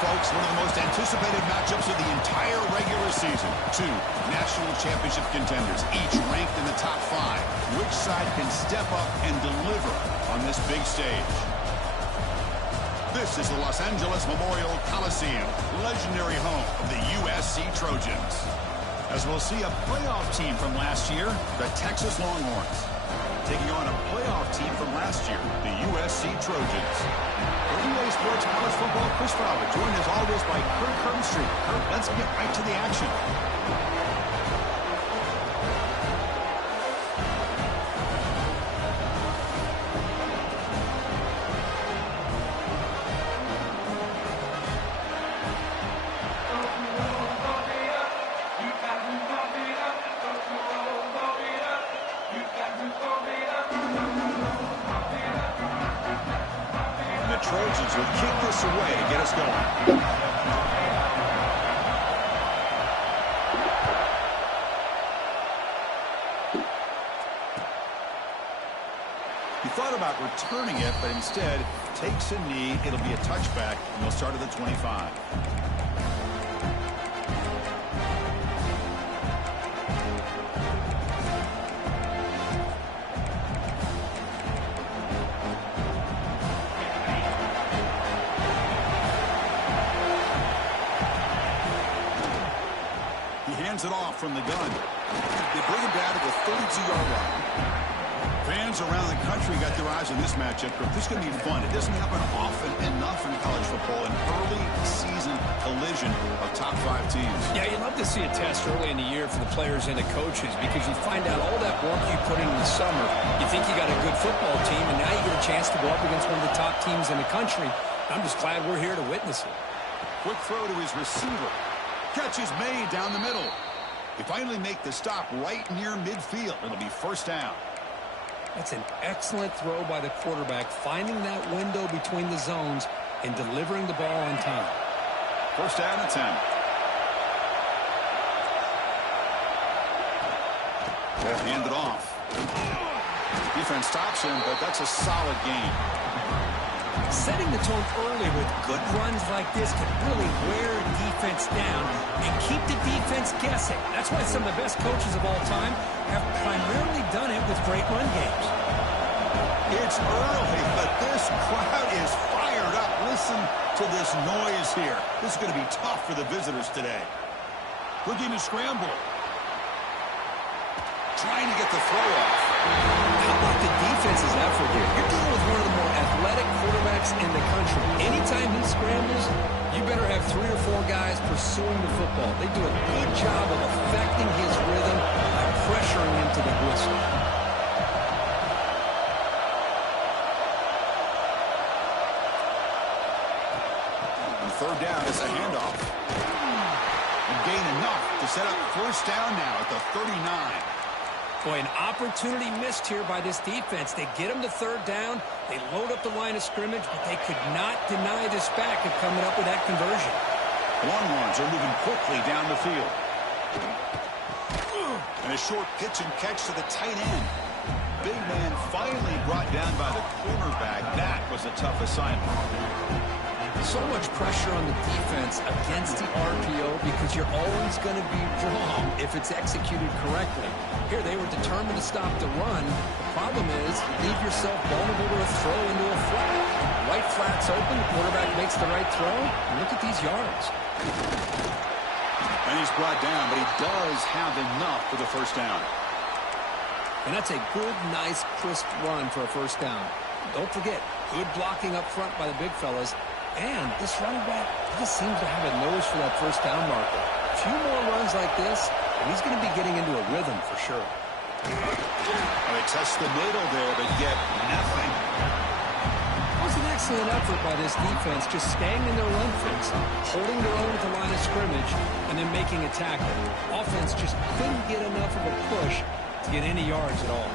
folks, one of the most anticipated matchups of the entire regular season. Two national championship contenders, each ranked in the top 5. Which side can step up and deliver on this big stage? This is the Los Angeles Memorial Coliseum, legendary home of the USC Trojans. As we'll see a playoff team from last year, the Texas Longhorns, taking on a playoff team from last year, the USC Trojans. For EA Sports College Football, Chris Fowler, joined as always by Kirk Herbstreit. Kirk, let's get right to the action. Trojans will kick this away to get us going. He thought about returning it, but instead takes a knee. It'll be a touchback, and they'll start at the 25. Hands it off from the gun. They bring him down to the 32-yard line. Fans around the country got their eyes on this matchup. This is going to be fun. It doesn't happen often enough in college football, an early season collision of top 5 teams. Yeah, you love to see a test early in the year for the players and the coaches because you find out all that work you put in the summer. You think you got a good football team, and now you get a chance to go up against one of the top teams in the country. I'm just glad we're here to witness it. Quick throw to his receiver. Catch is made down the middle. They finally make the stop right near midfield. It'll be first down. That's an excellent throw by the quarterback, finding that window between the zones and delivering the ball on time. First down and 10. Hand it off. Defense stops him, but that's a solid gain. Setting the tone early with good runs like this can really wear a defense down and keep the defense guessing. That's why some of the best coaches of all time have primarily done it with great run games. It's early, but this crowd is fired up. Listen to this noise here. This is going to be tough for the visitors today. Looking to scramble. Trying to get the throw off. How about the defense's effort here? You're dealing with one of the more athletic quarterbacks in the country. Anytime he scrambles, you better have 3 or 4 guys pursuing the football. They do a good job of affecting his rhythm by pressuring him to the whistle. And third down is a handoff. And gain enough to set up first down now at the 39. Boy, an opportunity missed here by this defense. They get him to third down. They load up the line of scrimmage, but they could not deny this back of coming up with that conversion. Longhorns are moving quickly down the field. And a short pitch and catch to the tight end. Big man finally brought down by the cornerback. That was a tough assignment. So much pressure on the defense against the RPO because you're always going to be wrong if it's executed correctly. Here, they were determined to stop the run. The problem is, leave yourself vulnerable to a throw into a flat. Right flat's open, the quarterback makes the right throw. Look at these yards. And he's brought down, but he does have enough for the first down. And that's a good, nice, crisp run for a first down. Don't forget, good blocking up front by the big fellas. And this running back just seems to have a nose for that first down marker. A few more runs like this, and he's going to be getting into a rhythm for sure. Well, they test the middle there, but get nothing. It was an excellent effort by this defense, just staying in their run fence, holding their own at the line of scrimmage, and then making a tackle. Offense just couldn't get enough of a push to get any yards at all.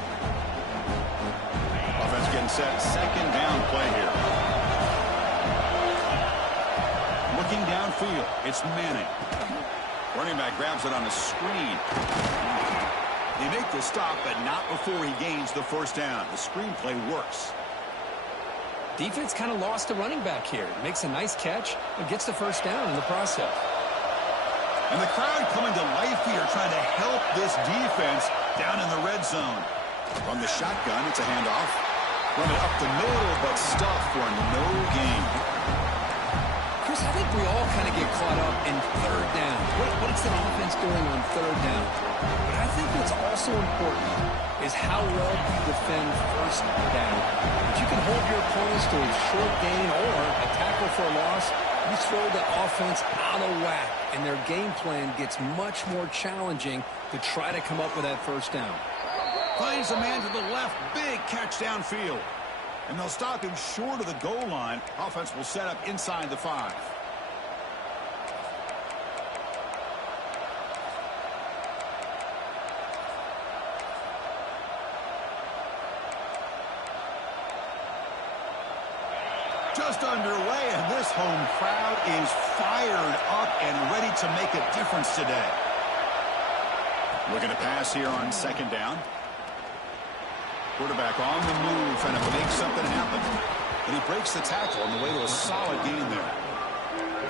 Offense getting set. Second down play here. Looking downfield, it's Manning. Running back grabs it on a screen. They make the stop, but not before he gains the first down. The screen play works. Defense kind of lost the running back here. Makes a nice catch and gets the first down in the process. And the crowd coming to life here, trying to help this defense down in the red zone. From the shotgun, it's a handoff. Run it up the middle, but stuffed for no gain. Chris, I think we all kind of get caught up in third down. What's the offense doing on third down? But I think what's also important is how well you defend first down. If you can hold your opponents to a short gain or a tackle for a loss, you throw the offense out of whack, and their game plan gets much more challenging to try to come up with that first down. Finds a man to the left. Big catch downfield. And they'll stop him short of the goal line. Offense will set up inside the 5. Just underway, and this home crowd is fired up and ready to make a difference today. Looking to pass here on second down. Quarterback on the move, trying to make something happen. And he breaks the tackle on the way to a solid gain there.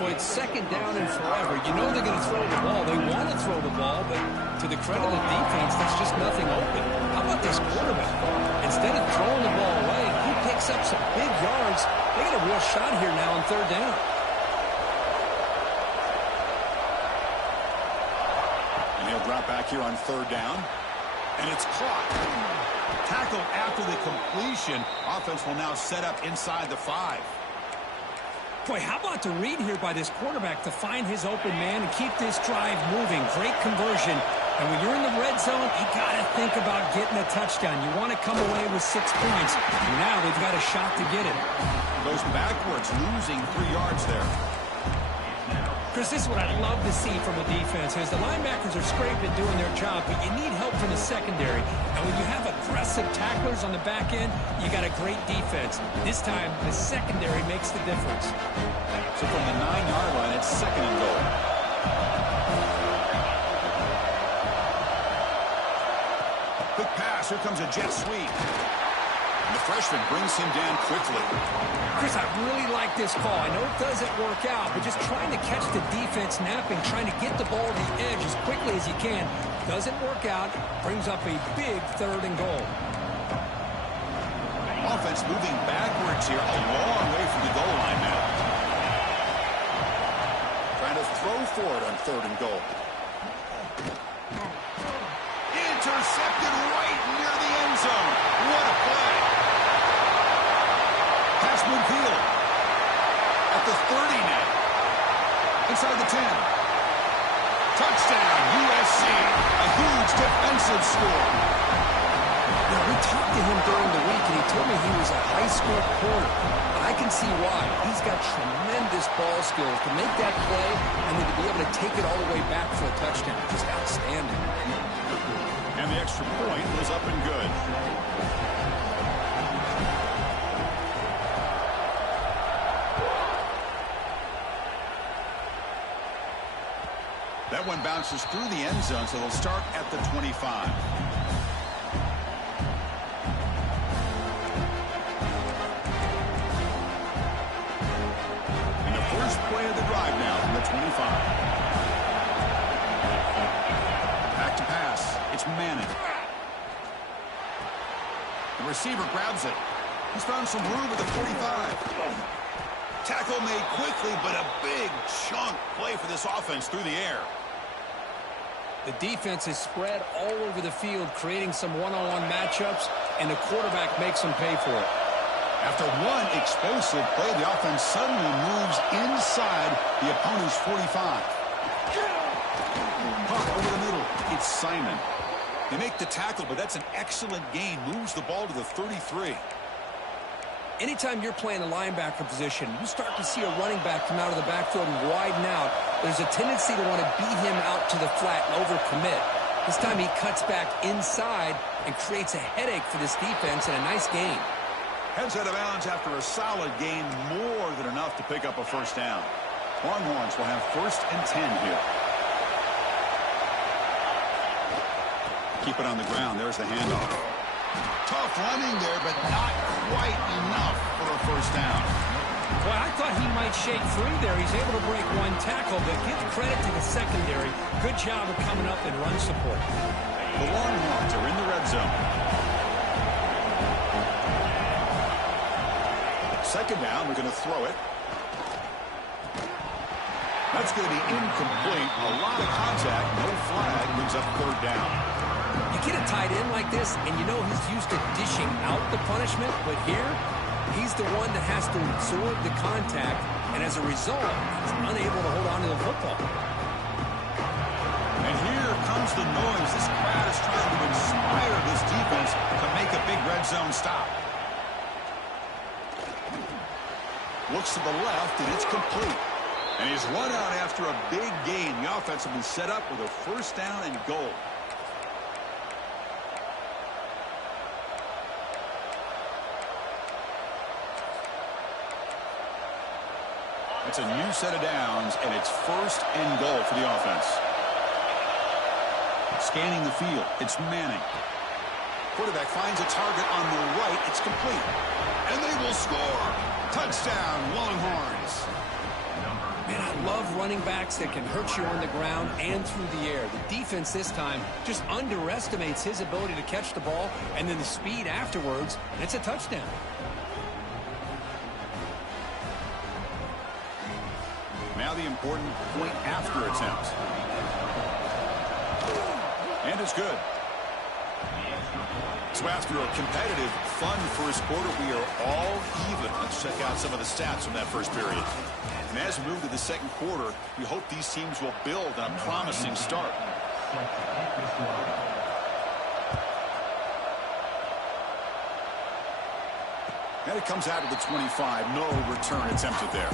Boy, it's second down and forever. You know they're going to throw the ball. They want to throw the ball, but to the credit of the defense, there's just nothing open. How about this quarterback? Instead of throwing the ball away, he picks up some big yards. They get a real shot here now on third down. And he'll drop back here on third down. And it's caught. Tackle after the completion. Offense will now set up inside the 5. Boy, how about the read here by this quarterback to find his open man and keep this drive moving. Great conversion. And when you're in the red zone, you got to think about getting a touchdown. You want to come away with 6 points. And now they've got a shot to get it. Goes backwards, losing 3 yards there. Chris, this is what I'd love to see from a defense is the linebackers are scraping doing their job, but you need help from the secondary. And when you have aggressive tacklers on the back end, you got a great defense. This time, the secondary makes the difference. So from the 9-yard line, it's second and goal. Quick pass. Here comes a jet sweep. And the freshman brings him down quickly. Chris, I really like this call. I know it doesn't work out, but just trying to catch the defense napping, trying to get the ball to the edge as quickly as you can. Doesn't work out. Brings up a big third and goal. Offense moving backwards here, a long way from the goal line now. Trying to throw for it on third and goal. Intercepted right near the end zone. What a play. Pass midfield. At the 30 now. Inside the 10. Touchdown, USC. A huge defensive score. Now, we talked to him during the week, and he told me he was a high school corner. I can see why. He's got tremendous ball skills to make that play and then to be able to take it all the way back for a touchdown. Just outstanding. And the extra point was up and good. That one bounces through the end zone, so they'll start at the 25. And the first play of the drive now from the 25. Back to pass. It's Manning. The receiver grabs it. He's found some room at the 45. Tackle made quickly, but a big chunk play for this offense through the air. The defense is spread all over the field, creating some one-on-one matchups, and the quarterback makes them pay for it. After one explosive play, the offense suddenly moves inside the opponent's 45. Puck over the middle. It's Simon. They make the tackle, but that's an excellent gain. Moves the ball to the 33. Anytime you're playing a linebacker position, you start to see a running back come out of the backfield and widen out. There's a tendency to want to beat him out to the flat and overcommit. This time he cuts back inside and creates a headache for this defense and a nice gain. Heads out of bounds after a solid gain, more than enough to pick up a first down. Longhorns will have first and 10 here. Keep it on the ground. There's the handoff. Tough running there, but not quite enough for a first down. Well, I thought he might shake free there. He's able to break one tackle, but give credit to the secondary. Good job of coming up and run support. The Longhorns are in the red zone. Second down, we're going to throw it. That's going to be incomplete. A lot of contact, no flag, brings up third down. You get a tight end like this, and you know he's used to dishing out the punishment, but here, he's the one that has to absorb the contact, and as a result, he's unable to hold on to the football. And here comes the noise. This crowd is trying to inspire this defense to make a big red zone stop. Looks to the left, and it's complete. And he's run out after a big gain. The offense will be set up with a first down and goal. It's a new set of downs, and it's first and goal for the offense. Scanning the field, it's Manning. Quarterback finds a target on the right. It's complete. And they will score. Touchdown, Longhorns. Man, I love running backs that can hurt you on the ground and through the air. The defense this time just underestimates his ability to catch the ball, and then the speed afterwards, and it's a touchdown. Now the important point after attempt. And it's good. So after a competitive, fun first quarter, we are all even. Let's check out some of the stats from that first period. And as we move to the second quarter, we hope these teams will build on a promising start. And it comes out of the 25. No return attempted there.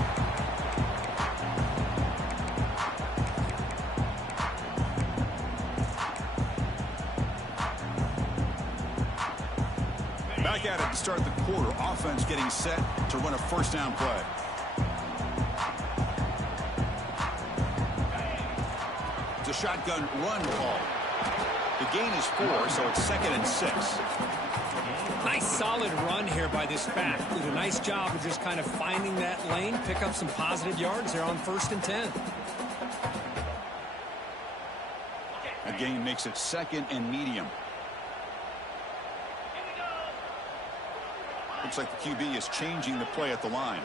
Back at it to start the quarter. Offense getting set to run a first down play. It's a shotgun run call. The gain is 4, so it's 2nd and 6. Nice solid run here by this back. Did a nice job of just kind of finding that lane, pick up some positive yards there on 1st and 10. A gain makes it 2nd and medium. Looks like the QB is changing the play at the line.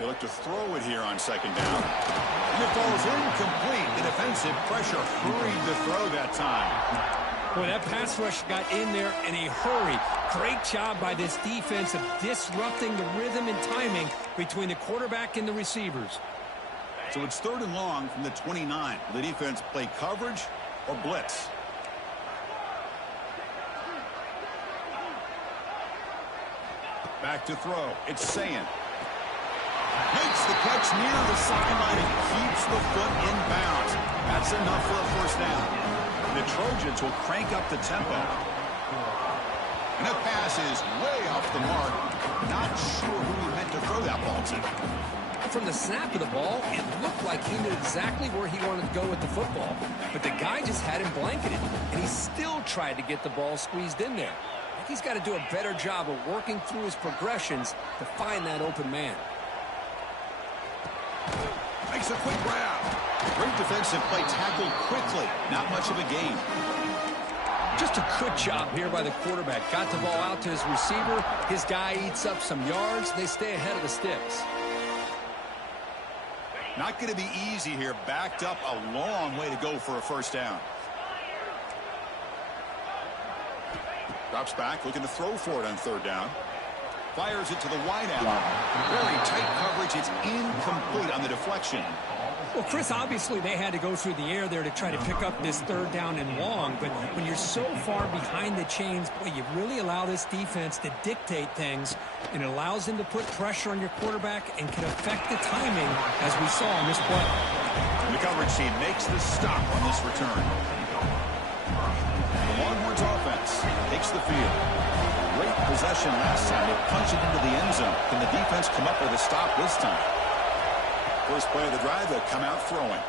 They look to throw it here on 2nd down. And it falls incomplete. The defensive pressure hurried the throw that time. Boy, that pass rush got in there in a hurry. Great job by this defense of disrupting the rhythm and timing between the quarterback and the receivers. So it's 3rd and long from the 29. Will the defense play coverage or blitz? Back to throw. It's Sayin. Makes the catch near the sideline and keeps the foot in bounds. That's enough for a first down. The Trojans will crank up the tempo. And that pass is way off the mark. Not sure who he meant to throw that ball to. From the snap of the ball, it looked like he knew exactly where he wanted to go with the football. But the guy just had him blanketed, and he still tried to get the ball squeezed in there. I think he's got to do a better job of working through his progressions to find that open man. Makes a quick grab. Great defensive play, tackled quickly. Not much of a gain. Just a good job here by the quarterback. Got the ball out to his receiver. His guy eats up some yards. They stay ahead of the sticks. Not going to be easy here. Backed up a long way to go for a first down. Drops back, looking to throw for it on 3rd down. Fires it to the wideout. Very tight coverage. It's incomplete on the deflection. Well, Chris, obviously they had to go through the air there to try to pick up this 3rd down and long. But when you're so far behind the chains, boy, you really allow this defense to dictate things. And it allows them to put pressure on your quarterback and can affect the timing, as we saw on this play. The coverage team makes the stop on this return. The Longhorns offense takes the field. Great possession last time. They punch it into the end zone. Can the defense come up with a stop this time? First play of the drive, they'll come out throwing.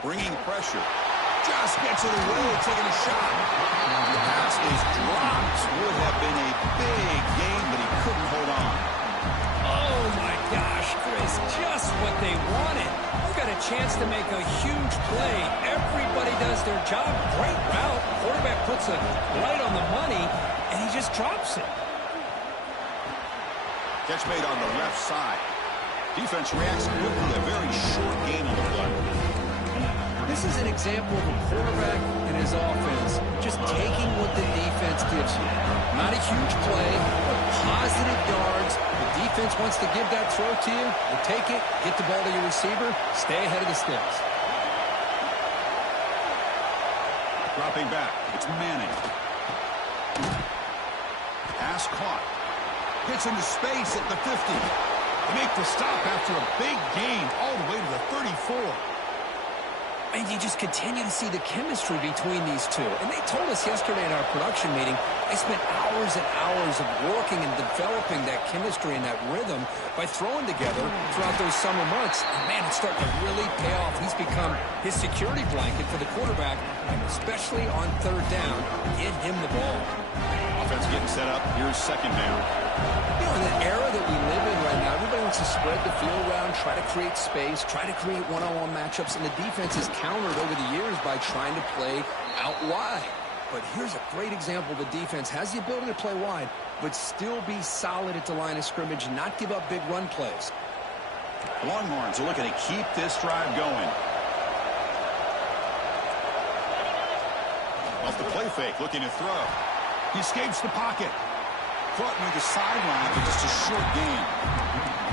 Bringing pressure. Just gets it away, taking a shot. The pass is dropped. Would have been a big gain, but he chance to make a huge play. Everybody does their job. Great route. Quarterback puts it right on the money, and he just drops it. Catch made on the left side. Defense reacts quickly. A very short gain on the play. This is an example of a quarterback and his offense just taking what the defense gives you. Not a huge play, but positive yards. The defense wants to give that throw to you. You take it, get the ball to your receiver, stay ahead of the sticks. Dropping back. It's Manning. Pass caught. Hits into space at the 50. They make the stop after a big gain all the way to the 34. And you just continue to see the chemistry between these two. And they told us yesterday in our production meeting, they spent hours and hours of working and developing that chemistry and that rhythm by throwing together throughout those summer months. And, man, it's starting to really pay off. He's become his security blanket for the quarterback, and especially on third down, get him the ball. Offense getting set up. Here's second down. You know, in the era that we live in right now, everybody wants to spread the field around, try to create space, try to create one-on-one matchups, and the defense has countered over the years by trying to play out wide. But here's a great example. The defense has the ability to play wide, but still be solid at the line of scrimmage, not give up big run plays. Longhorns are looking to keep this drive going. Off the play fake, looking to throw. He escapes the pocket. Caught near the sideline for just a short gain.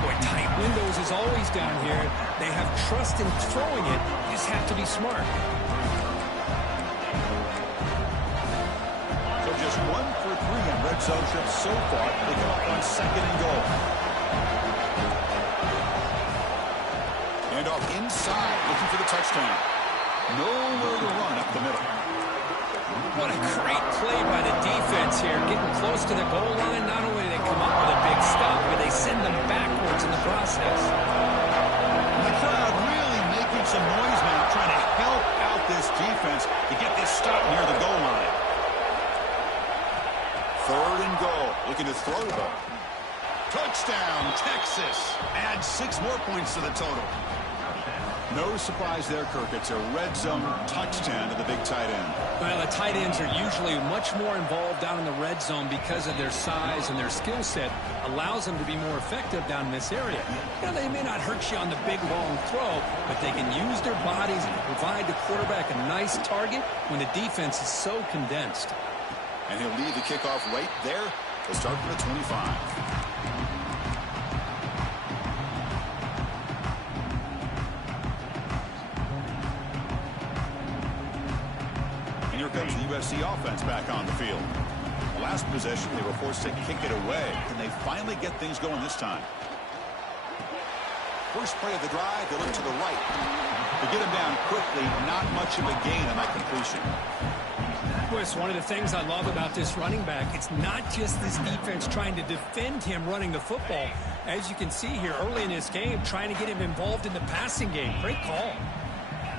Boy, tight windows is always down here. They have trust in throwing it. You just have to be smart. So just 1 for 3 on red zone trips so far. They come up on second and goal. And off inside, looking for the touchdown. Nowhere to run up the middle. What a great play by the defense here. Getting close to the goal line, not only do they come up with a big stop, but they send them backwards in the process. The crowd really making some noise now, trying to help out this defense to get this stop near the goal line. Third and goal. Looking to throw the ball. Touchdown, Texas. Add 6 more points to the total. No surprise there, Kirk. It's a red zone touchdown to the big tight end. Well, the tight ends are usually much more involved down in the red zone because of their size and their skill set allows them to be more effective down in this area. You know, they may not hurt you on the big, long throw, but they can use their bodies and provide the quarterback a nice target when the defense is so condensed. And he'll lead the kickoff right there. He'll start from the 25. Here comes the USC offense back on the field. The last possession, they were forced to kick it away, and they finally get things going this time. First play of the drive, they look to the right. To get him down quickly, not much of a gain on that completion. Boy, it's one of the things I love about this running back. It's not just this defense trying to defend him running the football. As you can see here early in this game, trying to get him involved in the passing game. Great call.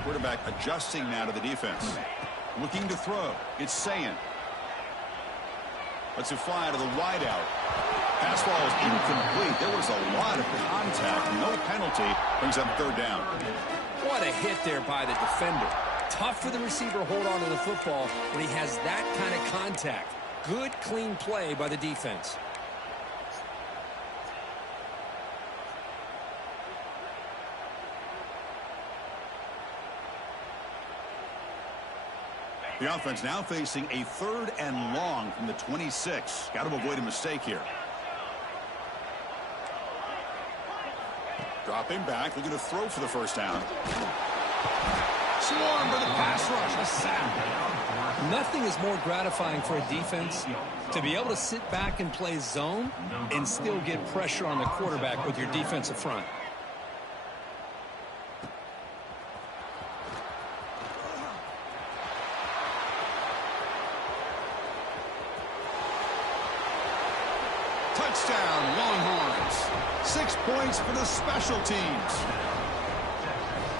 Quarterback adjusting now to the defense. Looking to throw. It's Sayin. Lets it fly to the wideout. Pass ball is incomplete. There was a lot of contact. No penalty. Brings up third down. What a hit there by the defender. Tough for the receiver to hold on to the football when he has that kind of contact. Good, clean play by the defense. The offense now facing a 3rd and long from the 26. Got to avoid a mistake here. Dropping back, looking to throw for the first down. Swarm for the pass rush, a sack. Nothing is more gratifying for a defense to be able to sit back and play zone and still get pressure on the quarterback with your defensive front. Touchdown, Longhorns. 6 points for the special teams.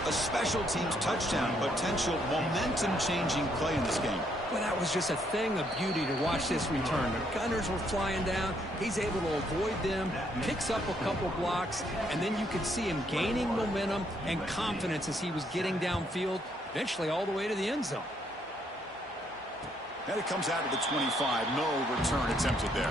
a special teams touchdown, potential momentum-changing play in this game. Well, that was just a thing of beauty to watch this return. The Gunners were flying down. He's able to avoid them, picks up a couple blocks, and then you could see him gaining momentum and confidence as he was getting downfield, eventually all the way to the end zone. And it comes out to the 25. No return attempted there.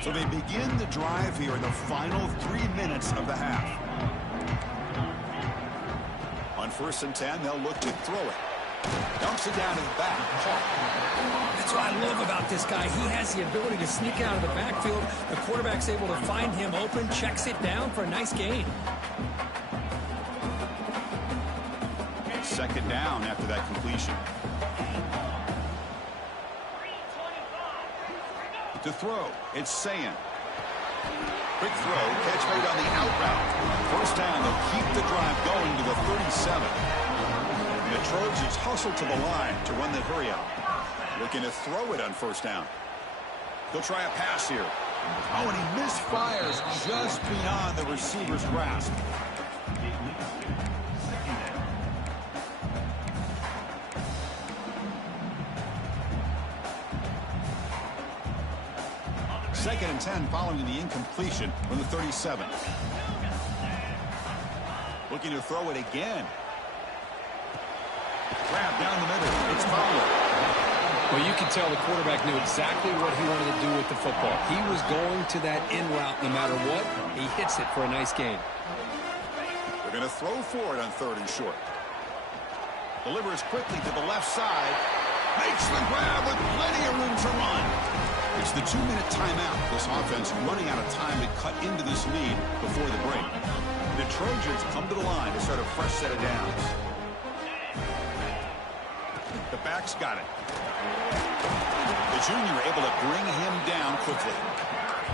So they begin the drive here in the final 3 minutes of the half. On 1st and 10, they'll look to throw it. Dumps it down to the back. That's what I love about this guy. He has the ability to sneak out of the backfield. The quarterback's able to find him open, checks it down for a nice gain. 2nd down after that completion. To throw, it's Sayan. Quick throw, catch made on the out route. 1st down, they'll keep the drive going to the 37. And the Trojans hustle to the line to run the hurry out. Looking to throw it on 1st down. They'll try a pass here. Oh, and he misfires just beyond the receiver's grasp. Second and 10 following the incompletion from the 37. Looking to throw it again. Grab down the middle. It's Fowler. Well, you can tell the quarterback knew exactly what he wanted to do with the football. He was going to that in route no matter what. He hits it for a nice gain. They're going to throw for it on 3rd and short. Delivers quickly to the left side. Makes the grab with plenty of room to run. It's the 2-minute timeout. This offense running out of time to cut into this lead before the break. The Trojans come to the line to start a fresh set of downs. The back's got it. The junior able to bring him down quickly.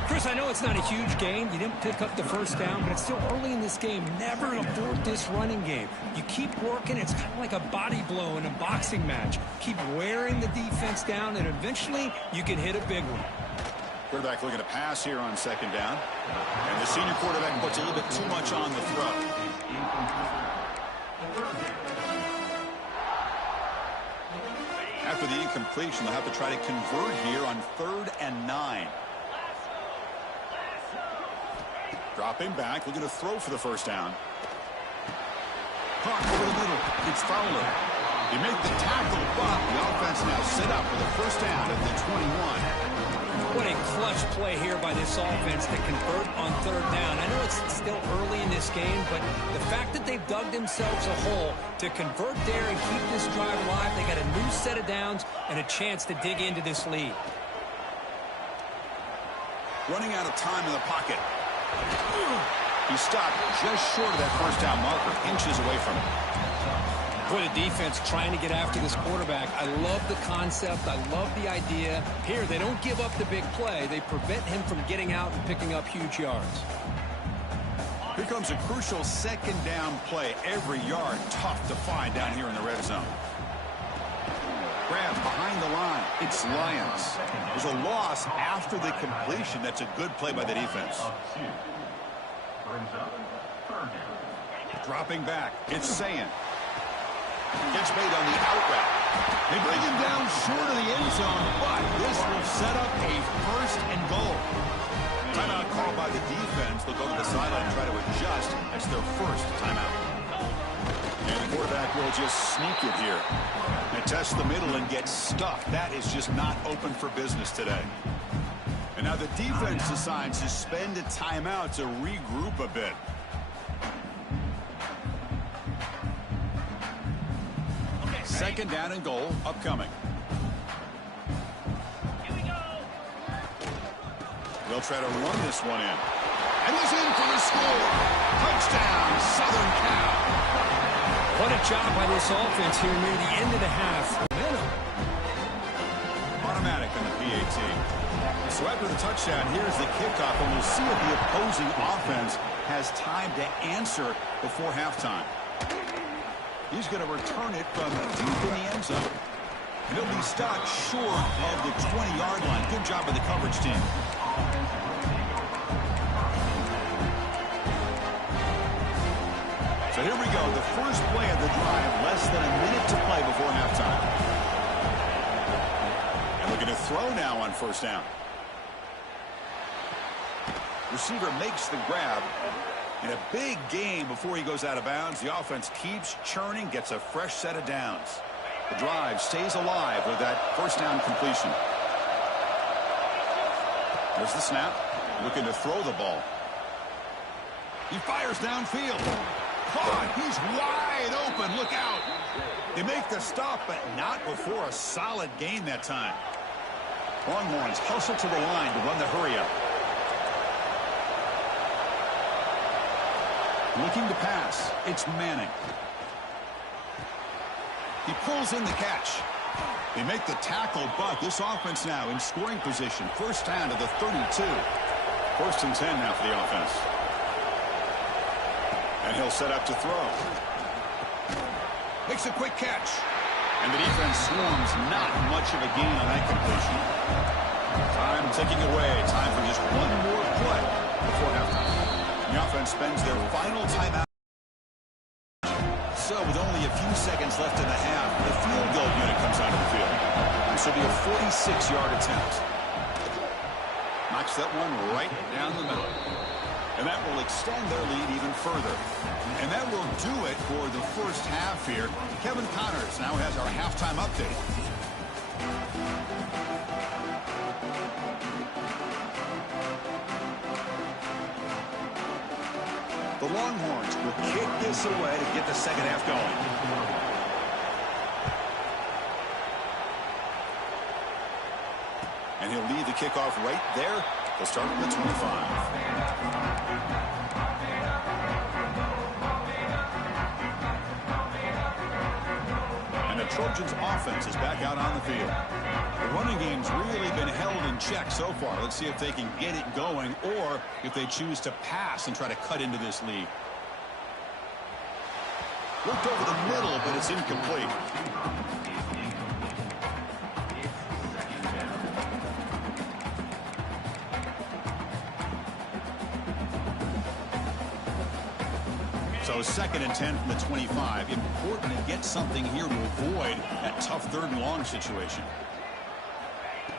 Chris, I know it's not a huge gain. You didn't pick up the 1st down, but it's still early in this game. Never abort this running game. You keep working. It's kind of like a body blow in a boxing match. Keep wearing the defense down, and eventually you can hit a big one. Quarterback looking to pass here on 2nd down. And the senior quarterback puts a little bit too much on the throw. After the incompletion, they'll have to try to convert here on 3rd and 9. Dropping back, looking to throw for the 1st down. Caught over the middle. It's Fowler. You make the tackle, but the offense now set up for the 1st down at the 21. What a clutch play here by this offense to convert on 3rd down. I know it's still early in this game, but the fact that they've dug themselves a hole to convert there and keep this drive alive, they got a new set of downs and a chance to dig into this lead. Running out of time in the pocket. He stopped just short of that 1st down marker, inches away from it. Boy, the defense trying to get after this quarterback. I love the concept. I love the idea. Here, they don't give up the big play. They prevent him from getting out and picking up huge yards. Here comes a crucial 2nd down play. Every yard tough to find down here in the red zone. Grabs behind the line. It's Lyons. There's a loss after the completion. That's a good play by the defense. Dropping back. It's Sayan. Gets made on the out route. They bring him down short of the end zone, but this will set up a 1st and goal. Timeout called by the defense. They'll go to the sideline and try to adjust. That's their 1st timeout. And the quarterback will just sneak it here. And test the middle and get stuffed. That is just not open for business today. And now the defense decides to spend a timeout to regroup a bit. Second down and goal upcoming. They'll try to run this one in. And he's in for the score. Touchdown, Southern Cal. What a job by this offense here near the end of the half. Automatic on the PAT. So after the touchdown, here's the kickoff, and we'll see if the opposing offense has time to answer before halftime. He's going to return it from deep in the end zone. And he'll be stopped short of the 20-yard line. Good job by the coverage team. So here we go, the first play of the drive, less than a minute to play before halftime. And looking to throw now on first down. Receiver makes the grab. In a big game before he goes out of bounds, the offense keeps churning, gets a fresh set of downs. The drive stays alive with that first down completion. There's the snap, looking to throw the ball. He fires downfield. Caught. He's wide open. Look out. They make the stop, but not before a solid gain that time. Longhorns hustle to the line to run the hurry-up. Looking to pass. It's Manning. He pulls in the catch. They make the tackle, but this offense now in scoring position. First down to the 32. First and 10 now for the offense. And he'll set up to throw. Makes a quick catch. And the defense swarms. Not much of a gain on that completion. Time ticking away. Time for just one more play before halftime. The offense spends their final timeout. So with only a few seconds left in the half, the field goal unit comes out of the field. This will be a 46-yard attempt. Knocks that one right down the middle. And that will extend their lead even further. And that will do it for the first half here. Kevin Connors now has our halftime update. The Longhorns will kick this away to get the second half going. And he'll lead the kickoff right there. They'll start at the 25. And the Trojans offense is back out on the field. The running game's really been held in check so far. Let's see if they can get it going or if they choose to pass and try to cut into this lead. Worked over the middle, but it's incomplete. So second and 10 from the 25. Important to get something here to avoid that tough third and long situation.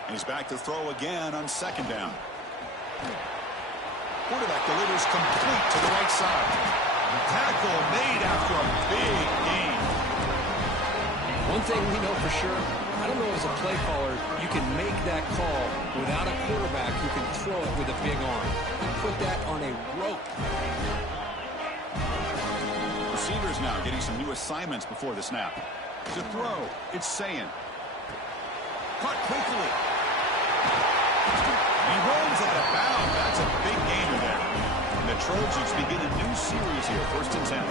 And he's back to throw again on second down. Quarterback delivers complete to the right side. Tackle made after a big gain. One thing we know for sure, I don't know as a play caller, you can make that call without a quarterback who can throw it with a big arm. He put that on a rope. Receivers now getting some new assignments before the snap. To throw, it's Sayin. Caught quickly. He rolls out of bounds. That's a big gainer there. And the Trojans begin a new series here, first and 10.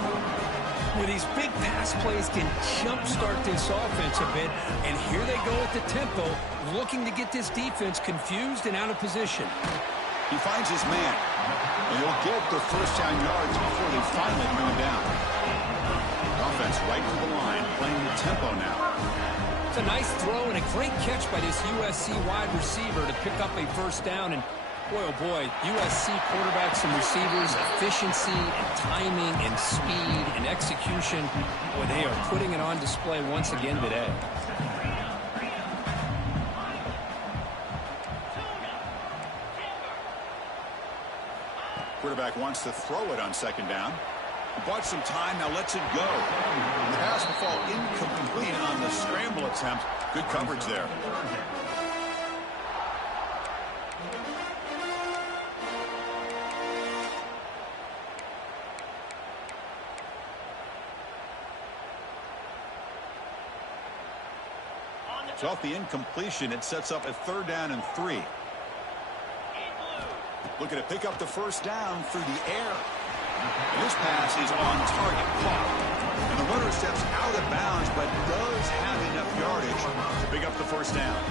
Well, these big pass plays can jumpstart this offense a bit, and here they go at the tempo, looking to get this defense confused and out of position. He finds his man, and he'll get the first down yards before they finally bring him down. Offense right to the line, playing the tempo now. It's a nice throw and a great catch by this USC wide receiver to pick up a first down. And boy, oh boy, USC quarterbacks and receivers, efficiency and timing and speed and execution. Boy, they are putting it on display once again today. Quarterback wants to throw it on second down. Bought some time, now lets it go. And the pass will fall incomplete on the scramble attempt. Good coverage there. So off the incompletion, it sets up a third down and 3. Looking to pick up the first down through the air. And this pass is on target, caught. And the runner steps out of bounds, but does have enough yardage to pick up the first down.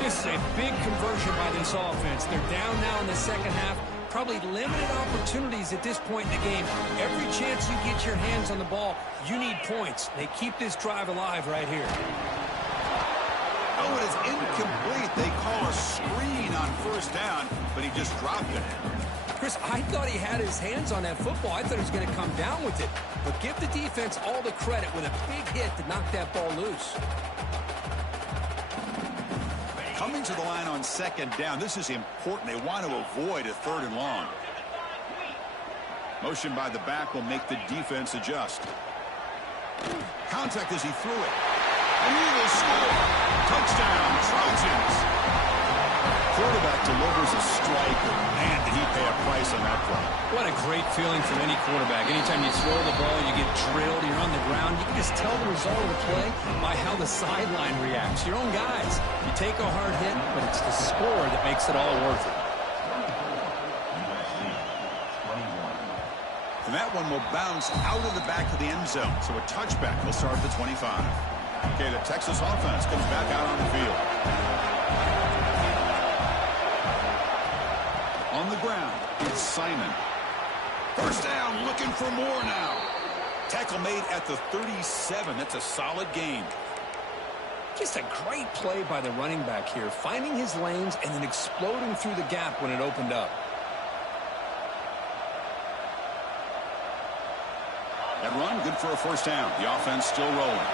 This is a big conversion by this offense. They're down now in the second half. Probably limited opportunities at this point in the game. Every chance you get your hands on the ball, you need points. They keep this drive alive right here. throw is incomplete. They call a screen on first down, but he just dropped it. Chris, I thought he had his hands on that football. I thought he was going to come down with it. But give the defense all the credit with a big hit to knock that ball loose. Coming to the line on second down. This is important. They want to avoid a third and long. Motion by the back will make the defense adjust. Contact as he threw it. And he will score. Touchdown, Trojans. Quarterback delivers a strike. Man, did he pay a price on that play. What a great feeling for any quarterback. Anytime you throw the ball, you get drilled, you're on the ground. You can just tell the result of the play by how the sideline reacts. Your own guys. You take a hard hit, but it's the score that makes it all worth it. And that one will bounce out of the back of the end zone. So a touchback will start at the 25. Okay, the Texas offense comes back out on the field. On the ground, it's Simon. First down, looking for more now. Tackle made at the 37. That's a solid gain. Just a great play by the running back here, finding his lanes and then exploding through the gap when it opened up. That run, good for a first down. The offense still rolling.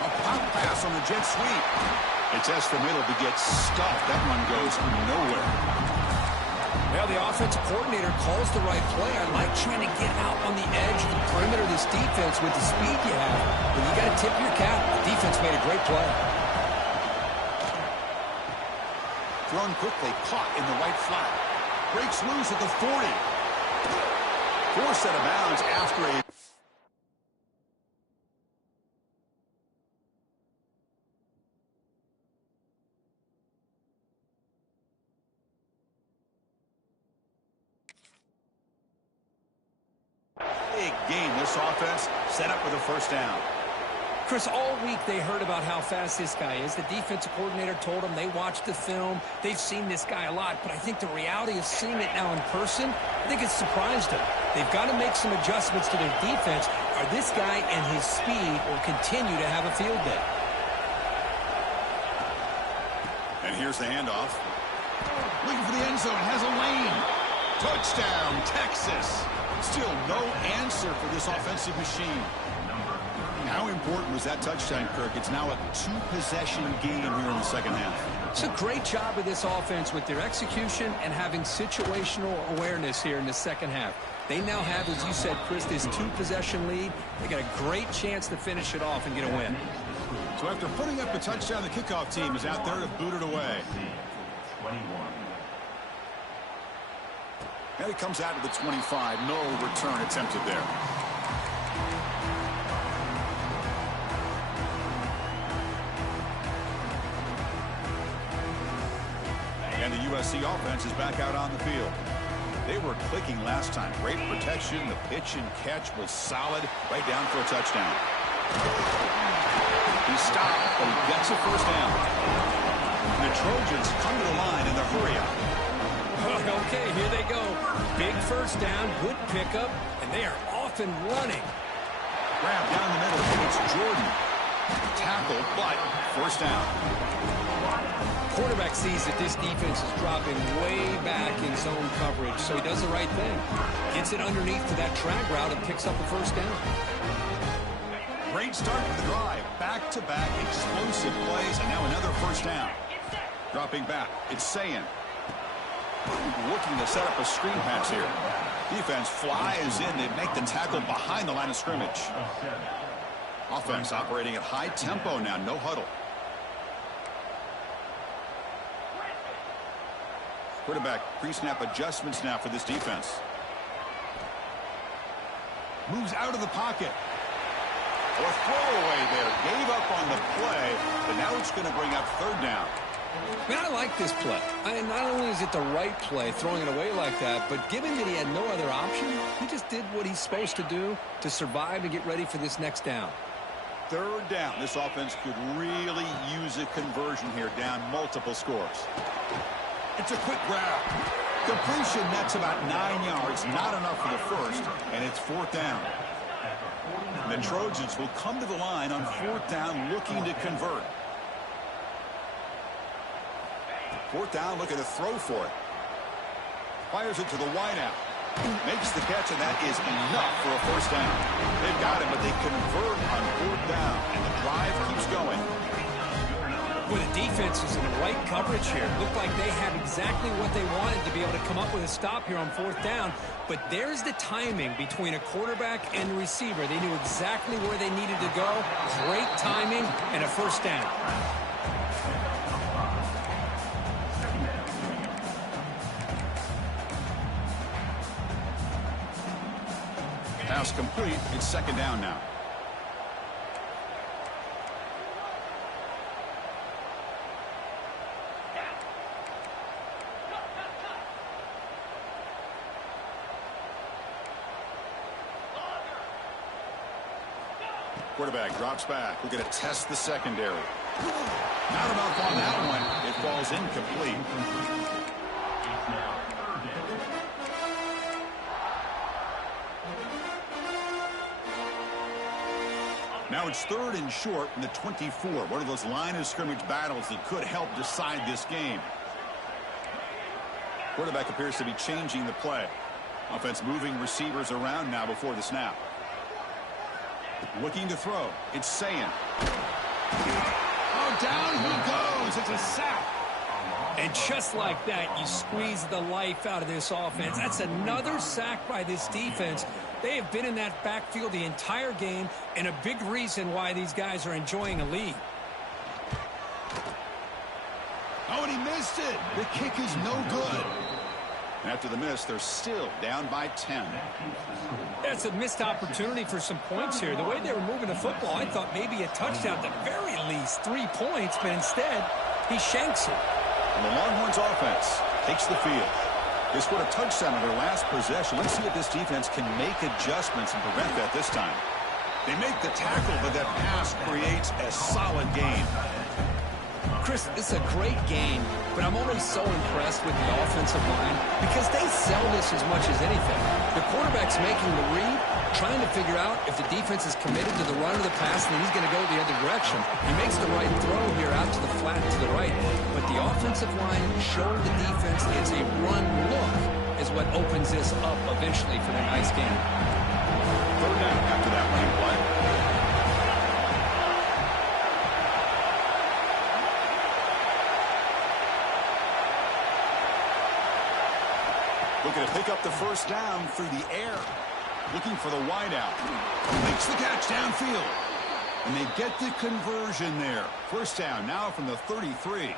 A pop pass on the jet sweep. It's Escomido to get stuffed. That one goes nowhere. Well, the offensive coordinator calls the right play. I like trying to get out on the edge of the perimeter of this defense with the speed you have. But you got to tip your cap. The defense made a great play. Thrown quickly, caught in the right flat. Breaks loose at the 40. Forced out of bounds after a... big game. This offense set up with a first down. Chris, all week they heard about how fast this guy is. The defensive coordinator told them they watched the film. They've seen this guy a lot, but I think the reality of seeing it now in person, I think it's surprised them. They've got to make some adjustments to their defense, or this guy and his speed will continue to have a field day. And here's the handoff. Looking for the end zone, has a lane. Touchdown, Texas. Still no answer for this offensive machine. How important was that touchdown, Kirk? It's now a two-possession game here in the second half. It's a great job of this offense with their execution and having situational awareness here in the second half. They now have, as you said, Chris, this two-possession lead. They got a great chance to finish it off and get a win. So after putting up a touchdown, the kickoff team is out there to boot it away. 21. And it comes out to the 25. No return attempted there. And the USC offense is back out on the field. They were clicking last time. Great protection. The pitch and catch was solid. Right down for a touchdown. He stopped, but he gets a first down. And the Trojans come to the line in the hurry-up. Okay, here they go. Big first down, good pickup, and they are off and running. Grab down the middle. It's Jordan. Tackle, but first down. Quarterback sees that this defense is dropping way back in zone coverage, so he does the right thing. Gets it underneath to that track route and picks up the first down. Great start to the drive. Back-to-back explosive plays, and now another first down. Dropping back, it's Sayin. Looking to set up a screen pass here. Defense flies in. They make the tackle behind the line of scrimmage. Offense operating at high tempo now. No huddle. Quarterback pre-snap adjustments now for this defense. Moves out of the pocket. A throwaway there. Gave up on the play, but now it's going to bring up third down. Man, I like this play. Not only is it the right play, throwing it away like that, but given that he had no other option, he just did what he's supposed to do to survive and get ready for this next down. Third down. This offense could really use a conversion here, down multiple scores. It's a quick grab. Completion, that's about 9 yards. Not enough for the first, and it's fourth down. And the Trojans will come to the line on 4th down looking to convert. 4th down, looking to throw for it. Fires it to the wideout. Makes the catch, and that is enough for a 1st down. They've got it, but they convert on 4th down, and the drive keeps going. Well, the defense is in the right coverage here. Looked like they have exactly what they wanted to be able to come up with a stop here on 4th down. But there's the timing between a quarterback and the receiver. They knew exactly where they needed to go. Great timing and a 1st down. Pass complete. It's 2nd down now. Quarterback drops back. We're going to test the secondary. Not enough on that one. It falls incomplete. Now it's 3rd and short in the 24. One of those line of scrimmage battles that could help decide this game. Quarterback appears to be changing the play. Offense moving receivers around now before the snap. Looking to throw. It's Sayin. Oh, down he goes. It's a sack. And just like that, you squeeze the life out of this offense. That's another sack by this defense. They have been in that backfield the entire game, and a big reason why these guys are enjoying a lead. Oh, and he missed it. The kick is no good. After the miss, they're still down by 10. That's a missed opportunity for some points here. The way they were moving the football, I thought maybe a touchdown, at the very least 3 points, but instead, he shanks it. And the Longhorns offense takes the field. They scored a touchdown on their last possession. Let's see if this defense can make adjustments and prevent that this time. They make the tackle, but that pass creates a solid gain. Chris, this is a great game, but I'm always so impressed with the offensive line because they sell this as much as anything. The quarterback's making the read, trying to figure out if the defense is committed to the run or the pass, and then he's going to go the other direction. He makes the right throw here out to the flat to the right, but the offensive line showing the defense it's a run look is what opens this up eventually for the nice game. 3rd down after that running play. Looking to pick up the 1st down through the air. Looking for the wideout. Makes the catch downfield. And they get the conversion there. 1st down now from the 33.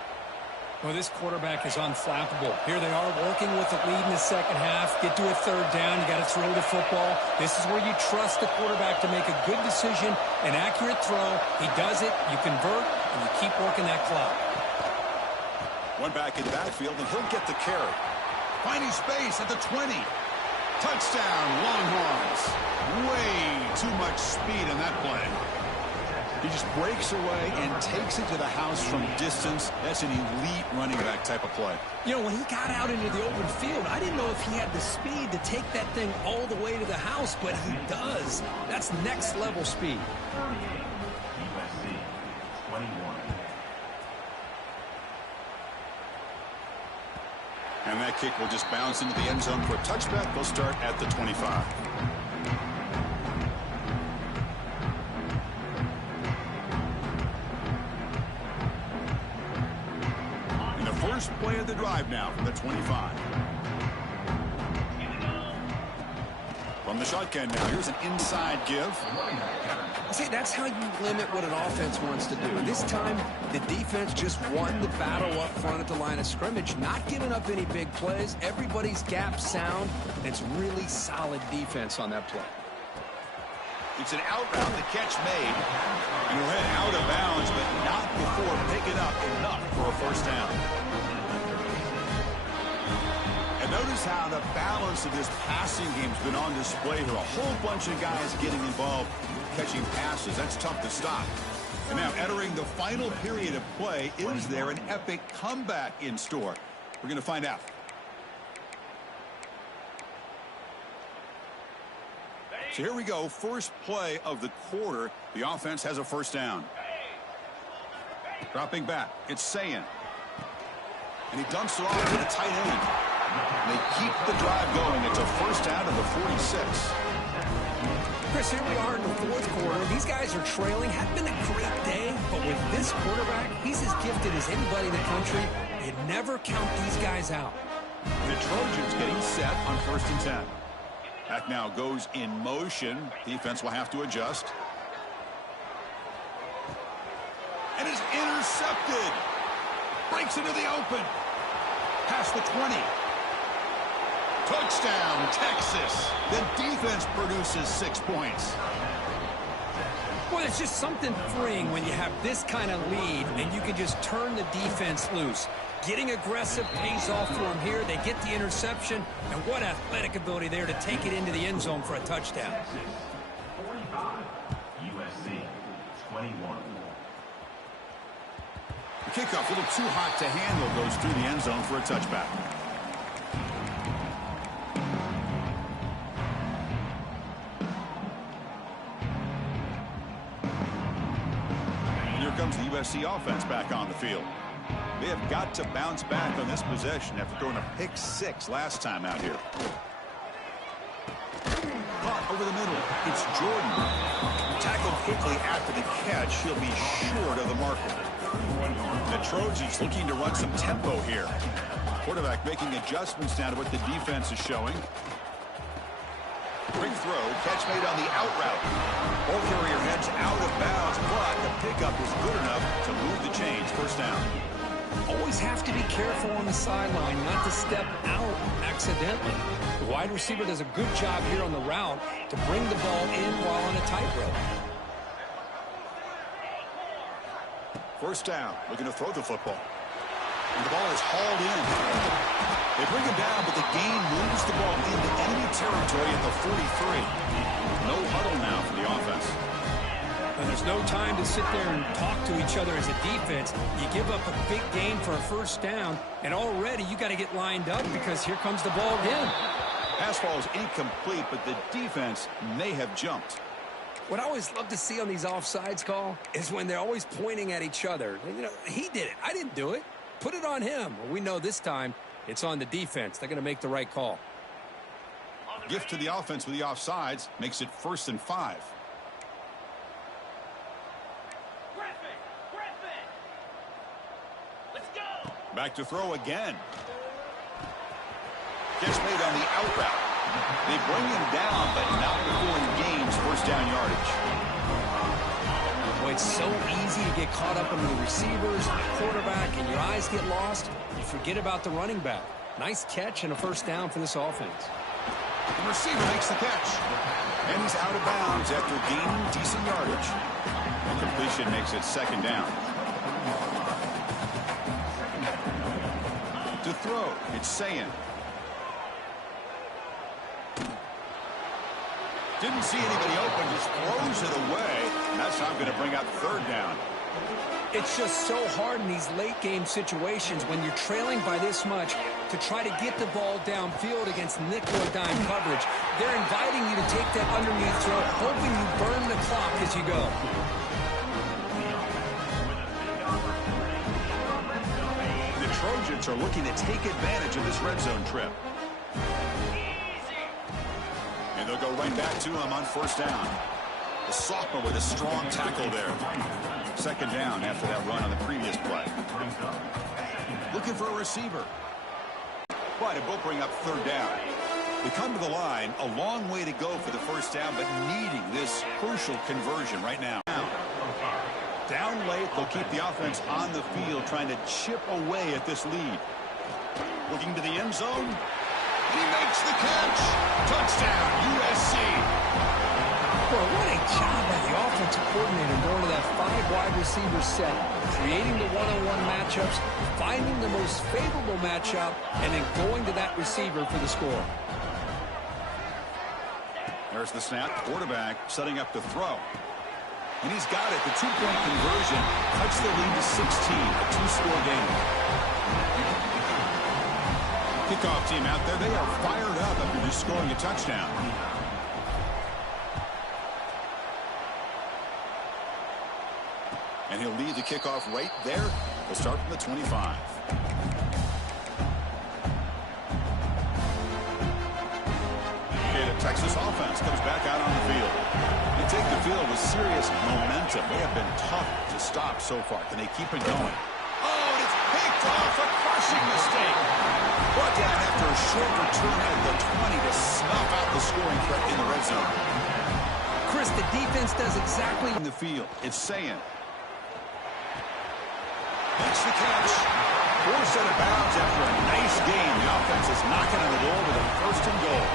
Well, this quarterback is unflappable. Here they are working with the lead in the 2nd half. Get to a 3rd down. You got to throw the football. This is where you trust the quarterback to make a good decision, an accurate throw. He does it. You convert, and you keep working that clock. One back in the backfield, and he'll get the carry. Finding space at the 20. Touchdown, Longhorns. Way too much speed on that play. He just breaks away and takes it to the house from distance. That's an elite running back type of play. You know, when he got out into the open field, I didn't know if he had the speed to take that thing all the way to the house, but he does. That's next level speed. 38, USC, 21. And that kick will just bounce into the end zone for a touchback. They'll start at the 25. And the first play of the drive now from the 25. From the shotgun now, here's an inside give. See, that's how you limit what an offense wants to do. This time, the defense just won the battle up front at the line of scrimmage, not giving up any big plays. Everybody's gap sound. It's really solid defense on that play. It's an out route, the catch made. And it ran out of bounds, but not before picking up enough for a 1st down. And notice how the balance of this passing game's been on display here. A whole bunch of guys getting involved, catching passes. That's tough to stop. And now entering the final period of play, is there an epic comeback in store? We're going to find out. So here we go, first play of the quarter. The offense has a first down. Dropping back, it's Sayin. And he dumps it off to the tight end. And they keep the drive going. It's a first down to the 46. Chris, here we are in the fourth quarter. These guys are trailing. Hadn't been a great day, but with this quarterback, he's as gifted as anybody in the country. You never count these guys out. The Trojans getting set on 1st and 10. Back now goes in motion. Defense will have to adjust. And is intercepted. Breaks into the open. Past the 20. Touchdown, Texas. The defense produces 6 points. Well, it's just something freeing when you have this kind of lead and you can just turn the defense loose. Getting aggressive pays off for them here. They get the interception, and what athletic ability there to take it into the end zone for a touchdown. 45, USC 21. The kickoff, a little too hot to handle, goes through the end zone for a touchback. And here comes the USC offense back on the field. They have got to bounce back on this possession after throwing a pick 6 last time out here. Caught over the middle. It's Jordan. Tackled quickly after the catch. He'll be short of the marker. The Trojans looking to run some tempo here. Quarterback making adjustments now to what the defense is showing. Quick throw. Catch made on the out route. Ball carrier heads out of bounds, but the pickup is good enough to move the chains. First down. Always have to be careful on the sideline not to step out accidentally. The wide receiver does a good job here on the route to bring the ball in while on a tightrope. First down, looking to throw the football. And the ball is hauled in. They bring him down, but the gain moves the ball into enemy territory at the 43. No huddle now for the offense. And there's no time to sit there and talk to each other as a defense. You give up a big gain for a first down, and already you got to get lined up because here comes the ball again. Pass ball is incomplete, but the defense may have jumped. What I always love to see on these offsides call is when they're always pointing at each other. You know, he did it. I didn't do it. Put it on him. Well, we know this time it's on the defense. They're going to make the right call. Gift to the offense with the offsides makes it 1st and 5. Back to throw again. Catch made on the out route. They bring him down, but not before he gains first down yardage. Boy, it's so easy to get caught up in the receivers, the quarterback, and your eyes get lost. You forget about the running back. Nice catch and a first down for this offense. The receiver makes the catch. And he's out of bounds after gaining decent yardage. And completion makes it 2nd down. To throw, it's Sayin. Didn't see anybody open, just throws it away. And that's how I'm going to bring up 3rd down. It's just so hard in these late game situations when you're trailing by this much to try to get the ball downfield against nickel or dime coverage. They're inviting you to take that underneath throw, hoping you burn the clock as you go. The Trojans are looking to take advantage of this red zone trip. And they'll go right back to him on 1st down. The sophomore with a strong tackle there. 2nd down after that run on the previous play. Looking for a receiver. But it will bring up 3rd down. They come to the line, a long way to go for the first down, but needing this crucial conversion right now. Down late, they'll keep the offense on the field, trying to chip away at this lead. Looking to the end zone. And he makes the catch. Touchdown, USC. Well, what a job by the offensive coordinator going to that 5 wide receiver set, creating the one-on-one matchups, finding the most favorable matchup, and then going to that receiver for the score. There's the snap. Quarterback setting up the throw. And he's got it. The 2-point conversion cuts the lead to 16, a 2-score game. Kickoff team out there. They are fired up after just scoring a touchdown. And he'll lead the kickoff right there. We'll start from the 25. Okay, the Texas offense comes back out on the field. They take the field with serious momentum. They have been tough to stop so far. Can they keep it going? Oh, and it's picked off. A crushing mistake. Brought down after a short return at the 20 to snuff out the scoring threat in the red zone. Chris, the defense does exactly in the field. It's saying. Makes the catch. Forced out of bounds after a nice game. The offense is knocking on the door with a first and goal.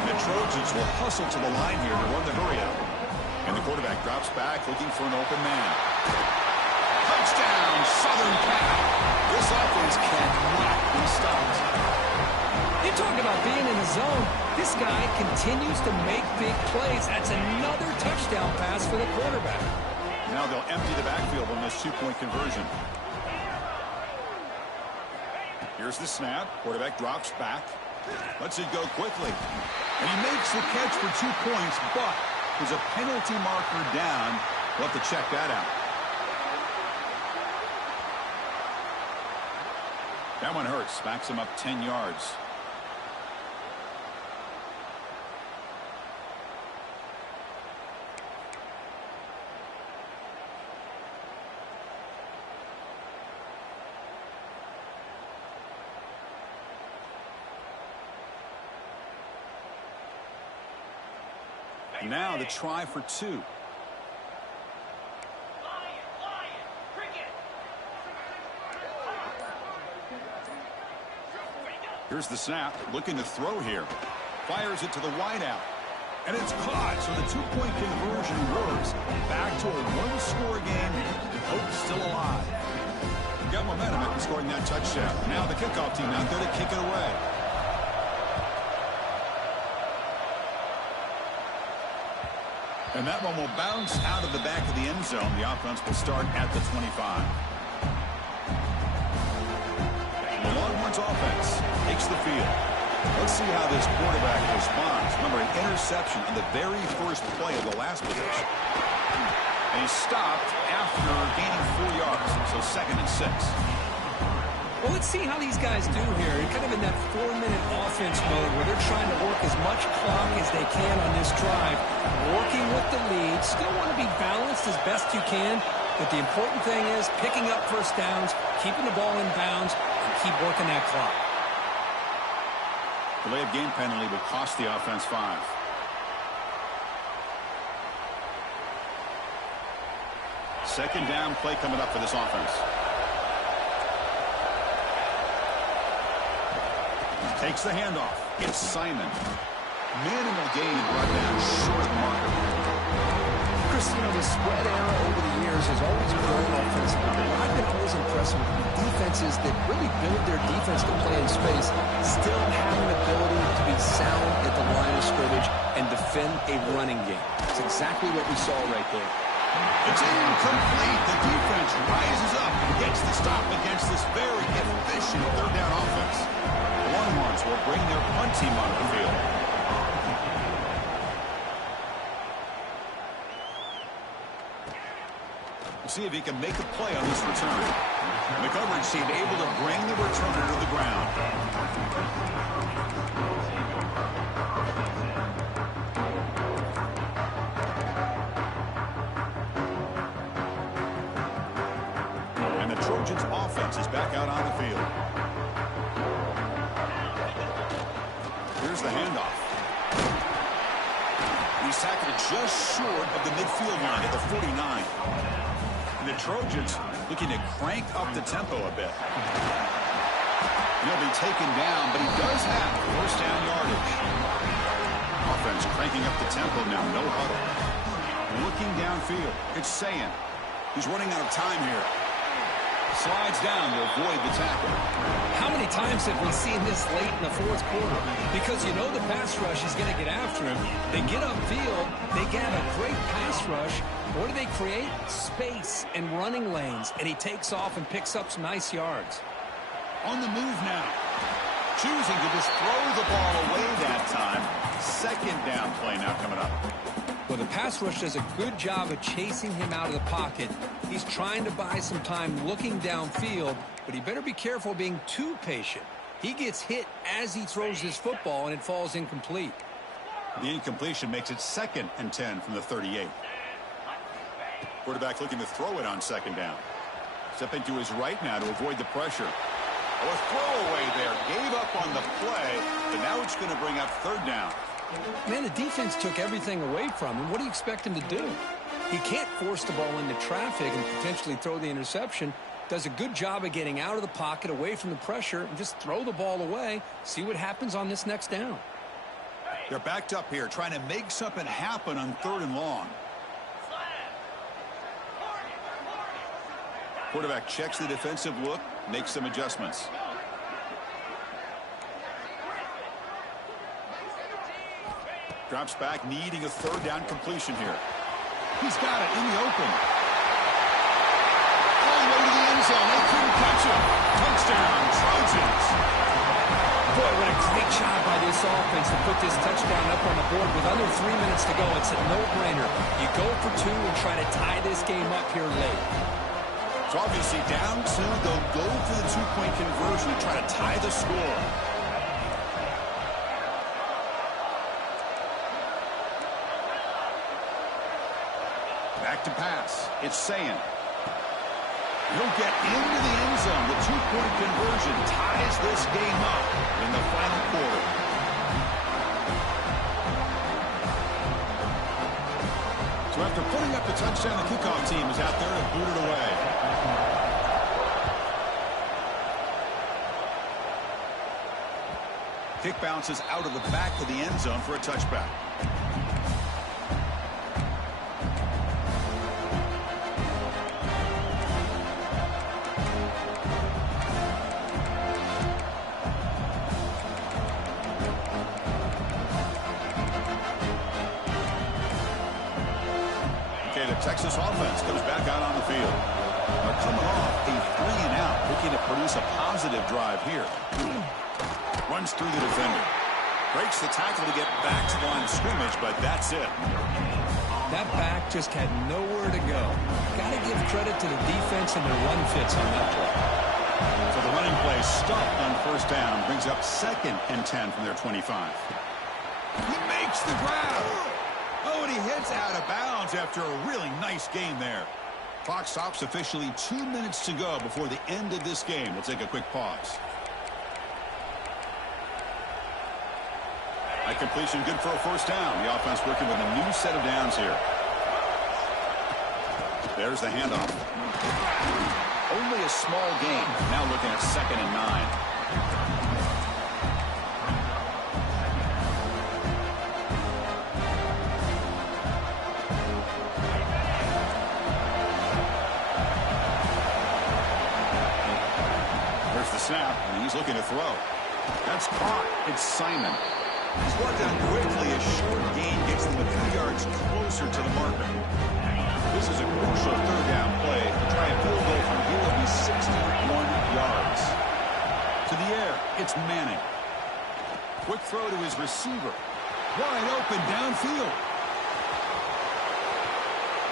And the Trojans will hustle to the line here to run the hurry up. And the quarterback drops back looking for an open man. Touchdown, Southern Cal. This offense cannot be stopped. You talk about being in the zone. This guy continues to make big plays. That's another touchdown pass for the quarterback. Now they'll empty the backfield on this two-point conversion. Here's the snap. Quarterback drops back. Lets it go quickly. And he makes the catch for 2 points, but there's a penalty marker down. We'll have to check that out. That one hurts. Backs him up 10 yards. Now the try for 2. Here's the snap, looking to throw here. Fires it to the wideout. And it's caught, so the two-point conversion works. Back to a one-score game. Hope still alive. Got momentum after scoring that touchdown. Now the kickoff team out there to kick it away. And that one will bounce out of the back of the end zone. The offense will start at the 25. The Longhorns offense takes the field. Let's see how this quarterback responds. Remember, an interception on the very first play of the last possession. And he stopped after gaining 4 yards, so 2nd and 6. Well, let's see how these guys do here. Kind of in that 4-minute offense mode where they're trying to work as much clock as they can on this drive. Working with the lead. Still want to be balanced as best you can. But the important thing is picking up first downs, keeping the ball in bounds, and keep working that clock. Delay of game penalty will cost the offense 5. Second down play coming up for this offense. Takes the handoff. It's Simon. Minimal gain and brought down short marker. Chris, you know, the spread era over the years has always grown offensively. But I've been always impressed with defenses that really build their defense to play in space, still have an ability to be sound at the line of scrimmage and defend a running game. That's exactly what we saw right there. It's incomplete. The defense rises up and gets the stop against this very efficient third down offense. The Longhorns will bring their punt team onto the field. We'll see if he can make a play on this return. And the coverage team able to bring the returner to the ground. Trojans offense is back out on the field. Here's the handoff. He's tackled just short of the midfield line at the 49. And the Trojans looking to crank up the tempo a bit. He'll be taken down, but he does have first down yardage. Offense cranking up the tempo now, no huddle. Looking downfield, it's Sayin. He's running out of time here. Slides down to avoid the tackle. How many times have we seen this late in the fourth quarter? Because you know the pass rush is going to get after him. They get upfield. They get a great pass rush. What do they create? Space and running lanes. And he takes off and picks up some nice yards. On the move now. choosing to just throw the ball away that time. Second down play now coming up. Well, the pass rush does a good job of chasing him out of the pocket. He's trying to buy some time looking downfield, but he better be careful being too patient. He gets hit as he throws his football, and it falls incomplete. The incompletion makes it 2nd and 10 from the 38. Quarterback looking to throw it on 2nd down. Stepping to his right now to avoid the pressure. Oh, a throwaway there. Gave up on the play, but now it's going to bring up 3rd down. Man, the defense took everything away from him. What do you expect him to do? He can't force the ball into traffic and potentially throw the interception. Does a good job of getting out of the pocket, away from the pressure, and just throw the ball away. See what happens on this next down. They're backed up here, trying to make something happen on 3rd and long. Quarterback checks the defensive look, makes some adjustments. Drops back, needing a 3rd down completion here. He's got it in the open. All the way to the end zone. They couldn't catch him. Touchdown, Trojans. Boy, what a great job by this offense to put this touchdown up on the board with under 3 minutes to go. It's a no-brainer. You go for 2 and try to tie this game up here late. It's obviously down 2. They'll go for the 2-point conversion to try to tie the score. Back to pass. It's Sayin. He'll get into the end zone. The 2-point conversion ties this game up in the final quarter. So after putting up the touchdown, the kickoff team is out there to boot it away. Kick bounces out of the back of the end zone for a touchback. Okay, the Texas offense comes back out on the field. They're coming off a 3-and-out, looking to produce a positive drive here. Runs through the defender. Breaks the tackle to get back to the line of scrimmage, but that's it. That back just had nowhere to go. Got to give credit to the defense and their run fits on that play. So the running play stopped on 1st down, brings up 2nd and 10 from their 25. He makes the grab. Oh, and he hits out of bounds after a really nice game there. Clock stops officially 2 minutes to go before the end of this game. We'll take a quick pause. That completion good for a 1st down. The offense working with a new set of downs here. There's the handoff. Only a small gain. Now looking at 2nd and 9. There's the snap, and he's looking to throw. That's caught. It's Simon. He's brought down quickly. A short gain gets them a few yards closer to the marker. This is a crucial 3rd down play. To try a field goal from here will be 61 yards. To the air, it's Manning. Quick throw to his receiver. Wide open downfield.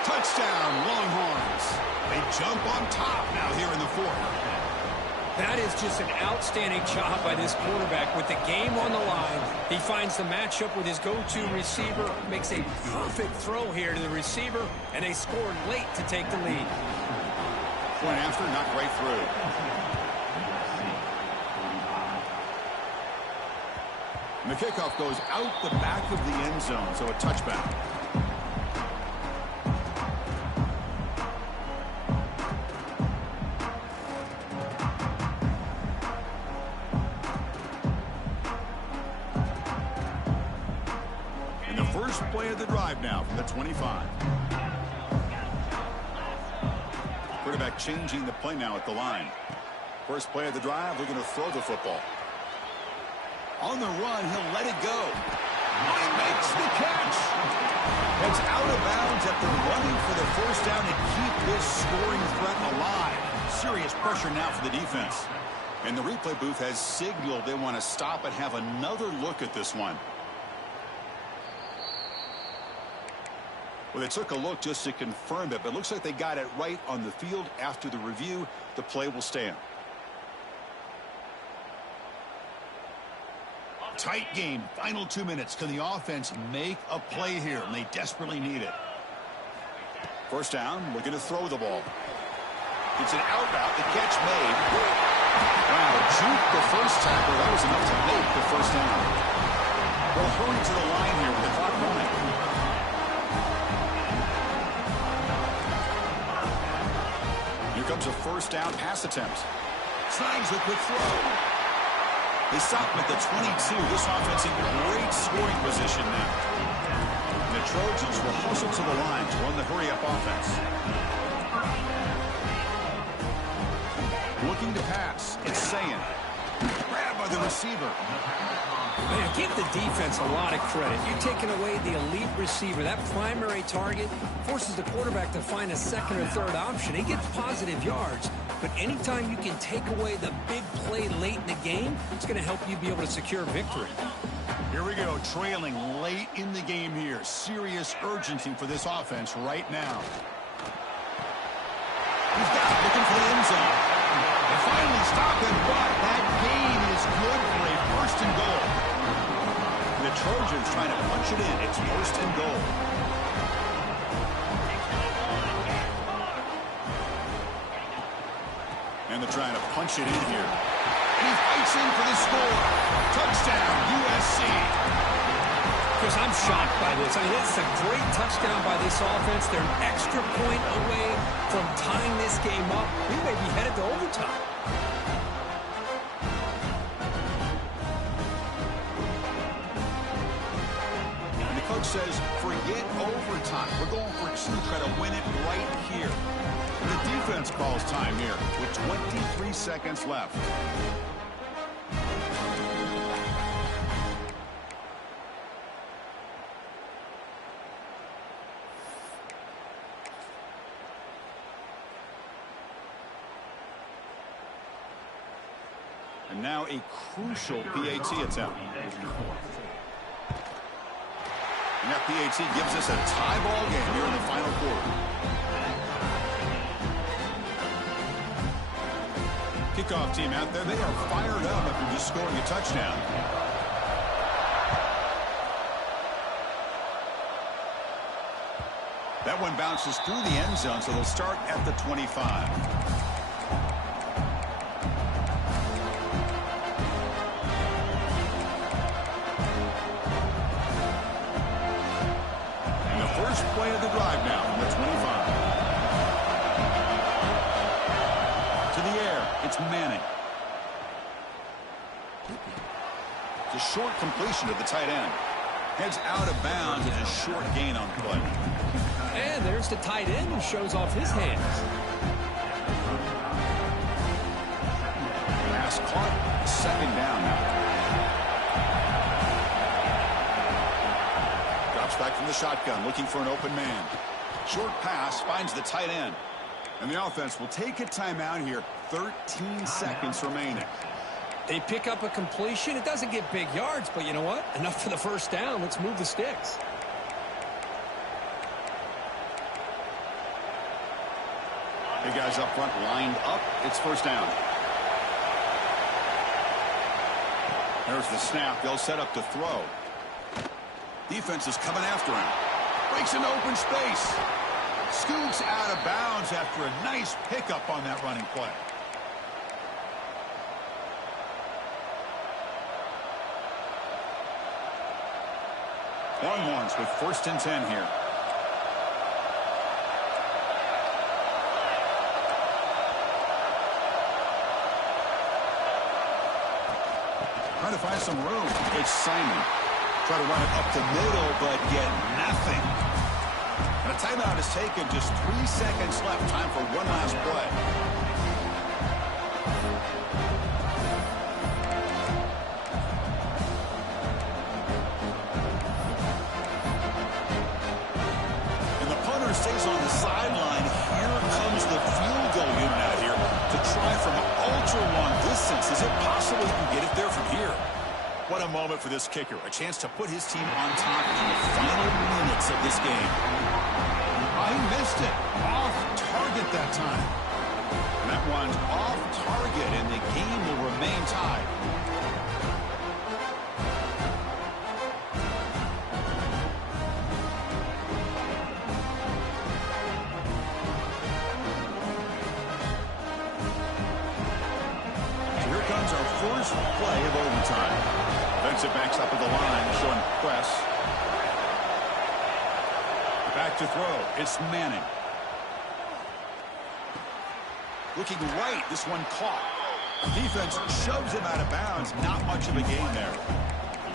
Touchdown, Longhorns. They jump on top now here in the 4th. That is just an outstanding job by this quarterback with the game on the line. He finds the matchup with his go-to receiver, makes a perfect throw here to the receiver, and they scored late to take the lead. Point after, knocked right through. And the kickoff goes out the back of the end zone, so a touchback. First play of the drive now from the 25. Quarterback changing the play now at the line. First play of the drive, looking to throw the football. On the run, he'll let it go. He makes the catch. It's out of bounds after running for the 1st down and keep this scoring threat alive. Serious pressure now for the defense. And the replay booth has signaled they want to stop and have another look at this one. Well, they took a look just to confirm it, but it looks like they got it right on the field. After the review, the play will stand. Tight game. Final 2 minutes. Can the offense make a play here? And they desperately need it. First down, looking to throw the ball. It's an out route. The catch made. Wow, juke the first tackle. That was enough to make the first down. Well, hurry to the line here with the clock running. Here comes a first down pass attempt. Tries the quick throw. They stop him at the 22. This offense in great scoring position now. And the Trojans will hustle to the line to run the hurry-up offense. Looking to pass. It's Sayin. Grabbed by the receiver. Man, give the defense a lot of credit. You're taking away the elite receiver. That primary target forces the quarterback to find a second or third option. He gets positive yards, but anytime you can take away the big play late in the game, it's going to help you be able to secure victory. Here we go, trailing late in the game here. Serious urgency for this offense right now. He's got it, looking for the end zone. They finally stop him, but that gain is good for a first and goal. The Trojans trying to punch it in. It's first and goal. And they're trying to punch it in here. And he fights in for the score. Touchdown, USC. Chris, I'm shocked by this. I mean, it's a great touchdown by this offense. They're an extra point away from tying this game up. We may be headed to overtime. And the coach says, forget overtime. We're going for two, try to win it right here. And the defense calls time here with 23 seconds left. And now a crucial PAT attempt. And that PAT gives us a tie ball game here in the final quarter. Kickoff team out there, they are fired up after just scoring a touchdown. That one bounces through the end zone, so they'll start at the 25. First play of the drive now from the 25. To the air, it's Manning. It's a short completion to the tight end. Heads out of bounds. It's a short gain on the play. And there's the tight end who shows off his hands. Pass caught. Second down now. Back from the shotgun, looking for an open man. Short pass finds the tight end. And the offense will take a timeout here. 13 seconds remaining. They pick up a completion. It doesn't get big yards, but you know what? Enough for the first down. Let's move the sticks. Big guys up front lined up. It's first down. There's the snap. They'll set up to throw. Defense is coming after him. Breaks into open space. Scoots out of bounds after a nice pickup on that running play. Longhorns with first and 10 here. Trying to find some room. It's Simon. Try to run it up the middle, but get nothing. And a timeout is taken. Just 3 seconds left. Time for one last play. And the punter stays on the sideline. Here comes the field goal unit out here to try from such a long distance. Is it possible he can get it there from here? What a moment for this kicker. A chance to put his team on top in the final minutes of this game. Oh, he missed it. Off target that time. And that one's off target, and the game will remain tied. So here comes our first play of overtime. Defensive backs up at the line, showing press. Back to throw. It's Manning. Looking right, this one caught. Defense shoves him out of bounds. Not much of a gain there.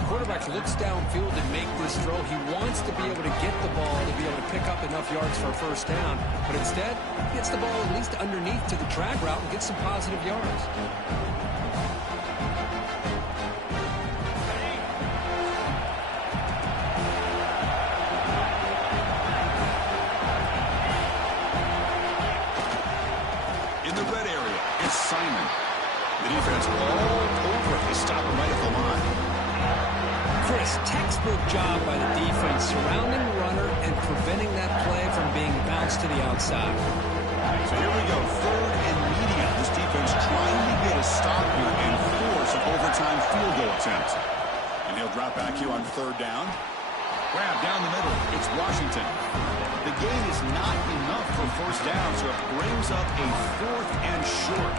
Quarterback looks downfield and make this throw. He wants to be able to get the ball to be able to pick up enough yards for a first down. But instead, he gets the ball at least underneath to the drag route and gets some positive yards. Simon. The defense all over. They stop him right at the line. Chris, textbook job by the defense surrounding the runner and preventing that play from being bounced to the outside. So here we go. 3rd and medium. This defense trying to get a stop here and force an overtime field goal attempt. And he'll drop back here on 3rd down. Grab down the middle. It's Washington. The gain is not enough for first down, so it brings up a 4th and short.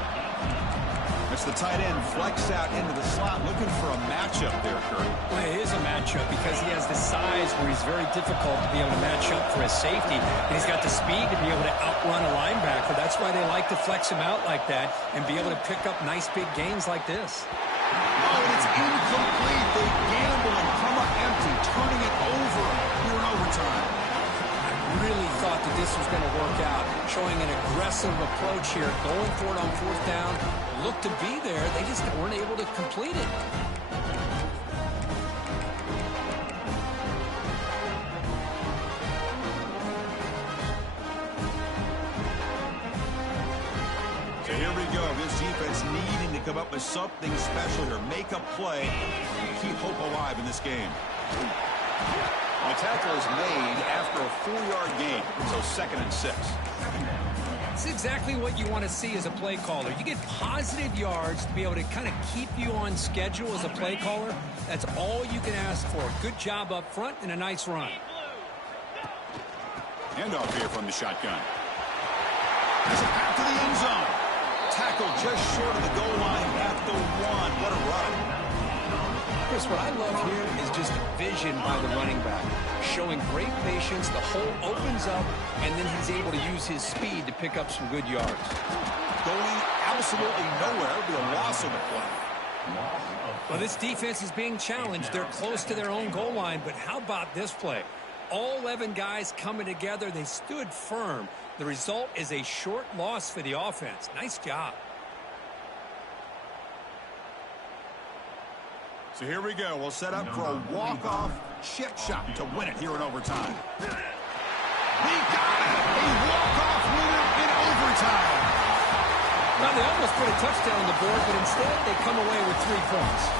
It's the tight end flexed out into the slot, looking for a matchup there, Kurt. Well, it is a matchup because he has the size where he's very difficult to be able to match up for his safety. And he's got the speed to be able to outrun a linebacker. That's why they like to flex him out like that and be able to pick up nice big gains like this. Oh, and it's incomplete. They gamble and come up empty, turning it over here in overtime. Really thought that this was going to work out, showing an aggressive approach here, going for it on 4th down, looked to be there, they just weren't able to complete it. So here we go, this defense needing to come up with something special here, make a play, keep hope alive in this game. The tackle is made after a 4-yard gain, so 2nd and 6. It's exactly what you want to see as a play caller. You get positive yards to be able to kind of keep you on schedule as a play caller. That's all you can ask for. Good job up front and a nice run. Handoff here from the shotgun. Has it back to the end zone. Tackle just short of the goal line at the 1. What a run. Chris, what I love here is just the vision by the running back. Showing great patience, the hole opens up, and then he's able to use his speed to pick up some good yards. Going absolutely nowhere. It'll be a loss of the play. Well, this defense is being challenged. They're close to their own goal line, but how about this play? All 11 guys coming together. They stood firm. The result is a short loss for the offense. Nice job. So here we go. We'll set up for a walk-off chip shot to win it here in overtime. We got it! A walk-off winner in overtime. Now, they almost put a touchdown on the board, but instead they come away with 3 points.